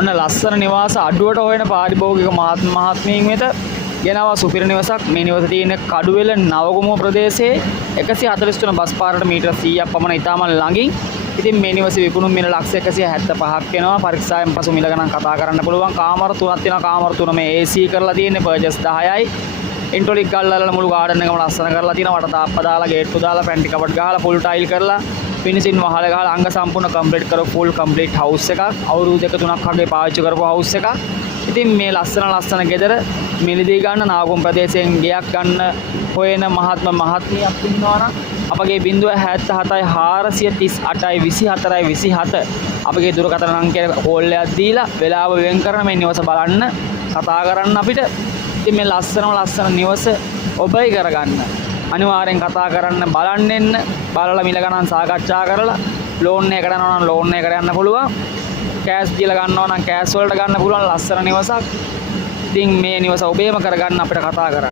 ඔන්න ලස්සන නිවාස අඩුවට හොයන පාරිභෝගික මහත්මීන් වෙත ගෙනවා සුපිරි නිවසක්. මේ නිවස තියෙන කඩුවෙල නවගමුව ප්‍රදේශයේ 143 බස් පාරට මීටර 100ක් පමණ ඉතාම ළඟින්. ඉතින් මේ නිවස විකුණුම් මිල ලක්ෂ 175ක් වෙනවා. පරීක්ෂාවෙන් පසු මිල ගණන් කතා කරන්න පුළුවන්. කාමර 3ක් තියෙනවා. කාමර 3 මේ AC කරලා තියෙන්නේ. පර්චස් 10යි. ඉන්ටොලික් ගල්වල මුළු ගාඩන් එකම ලස්සන කරලා තියෙනවා. වටේ තාප්ප දාලා ගේට්ටු දාලා පැන්ටි කබඩ් ගහලා ෆුල් ටයිල් කරලා ෆිනිෂින් වහල ගහලා අංග සම්පූර්ණ කම්ප්ලීට් කරපු ෆුල් කම්ප්ලීට් හවුස් එකක්. අවුරුදු 2-3ක් වගේ පාවිච්චි කරපු හවුස් එකක්. ඉතින් මේ ලස්සන ගෙදර මිලදී ගන්න නාගොම් ප්‍රදේශයෙන් ගෙයක් ගන්න හොයන මහත්මියක් ඉන්නවා නම් අපගේ 077යි 438යි 24යි 27 අපගේ දුරකථන අංකයට කෝල් එකක් දීලා වෙලාව වෙන් කරන මේ නිවස බලන්න කතා කරන්න අපිට. ඉතින් මේ ලස්සන නිවස ඔබයි කරගන්න අනිවාර්යෙන් කතා කරන්න බලන්න එන්න. බලලා මිල ගණන් සාකච්ඡා කරලා ලෝන් එකකට යනවා නම් ලෝන් එකකට යන්න පුළුවන්. කෑෂ් දීලා ගන්නවා නම් කෑෂ් වලට ගන්න පුළුවන් ලස්සන නිවසක්. ඉතින් මේ නිවස ඔබේම කරගන්න අපිට කතා කරන්න.